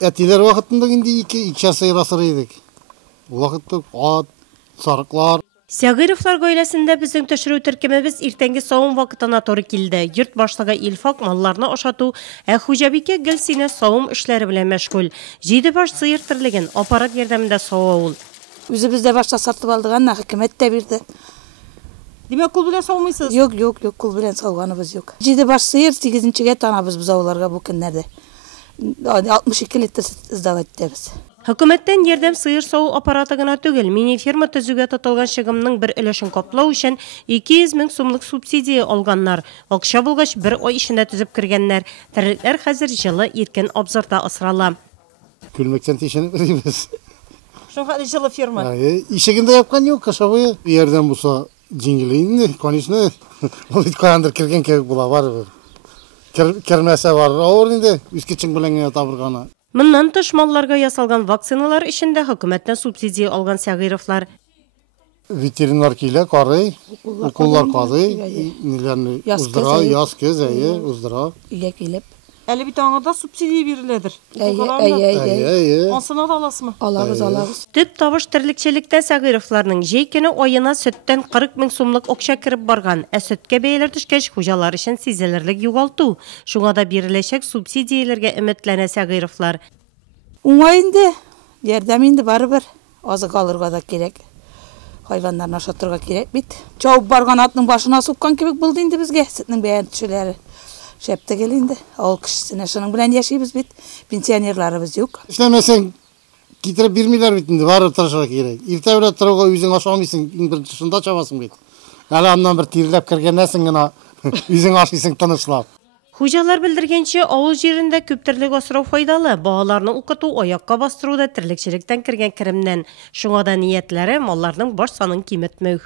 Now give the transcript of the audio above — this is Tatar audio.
Әтилер вакытында инде 2 сыйыр асыр идек. Вакытта ат, сарыклар. Сәгыровлар гаиләсендә безнең төшерү төркемебез иртәнге савым вакытына туры килде. Йорт башлыгы Илфак малларны ашату, ә хуҗабикә Гөлсинә савым эшләре белән мәшгуль. 7 баш сыйыр тирлеген аппарат ярдәмендә сава ул. Үзебездә башта сатып алдыган, хөкүмәт тә бирде. Димәк, кул белән саумыйсыз? Юк, кул белән сауганыбыз юк. 7 баш сыйыр 8-нчегә танабыз без авылларга бу көннәрдә. 62 литр сдавать итәбез. Хөкүмәттән ярдәм сыйыр сау аппараты гына түгел, мини-ферма төзүгә тотылган чыгымның бер өлешен каплау өчен 200 мең сумлык субсидия алганнар. Акча булгач 1 ай эчендә төзеп кергәннәр. Терлекләр хәзер җылы иркен абзарда асрала. Күлмәктән тишенеп беребез. Шуңа җылы ферма. Ишегендә япкан юк, кашабы. Ярдәм булса җиңеләйне, конечно. Ул бит каяндыр кергән кебек була барыбер. Кермәсә бар, авыр инде, үз көчең белән генә табырганы. Моннан тыш малларга ясалган вакциналар эчендә хөкүмәттән субсидия алган Сәгыровлар. Ветеринар килә, карый, уколлар казый, ниләрне уздыра, яз көз, уздыра. Өйгә килеп. Әле бит аңарда субсидия биреләдер. Ансына да аласызмы? Алабыз. Төп табыш терлекчелектә Сәгыровларның җәй аена сөттән 40 мең сумлык акча кирип барган. Ә сөткә бәяләр төшкәч хуҗалар өчен сизелерлек югалту. Шуңа да биреләчәк субсидияләргә өметләнә Сәгыровлар. Уңай инде. Ярдәм инде барыбер. Азык алырга да кирәк. Хайваннарны ашатырга кирәк бит. Чауып барган атның башына суккан кебек булды инде безгә. Сөтнең бәян төшүләре. Шәптә инде. Авыл кешесенә шуның белән яшибез бит. Пенсионерларыбыз юк. Эшләмәсәң китереп бирмиләр бит инде, барып торырга кирәк. Иртә белән торырга үзең ашамыйсың, иң беренче шунда чабасың бит. Әле аннан бер тирләп кергәннәсең генә үзең ашыйсың тынычлап. Хуҗалар белдергәнчә, авыл җирендә күп терлек асрау файдалы. Балаларны укыту, аякка бастыруда терлекчелектән кергән керемнән. Шуңа да ниятләре малларның баш санын киметмәү.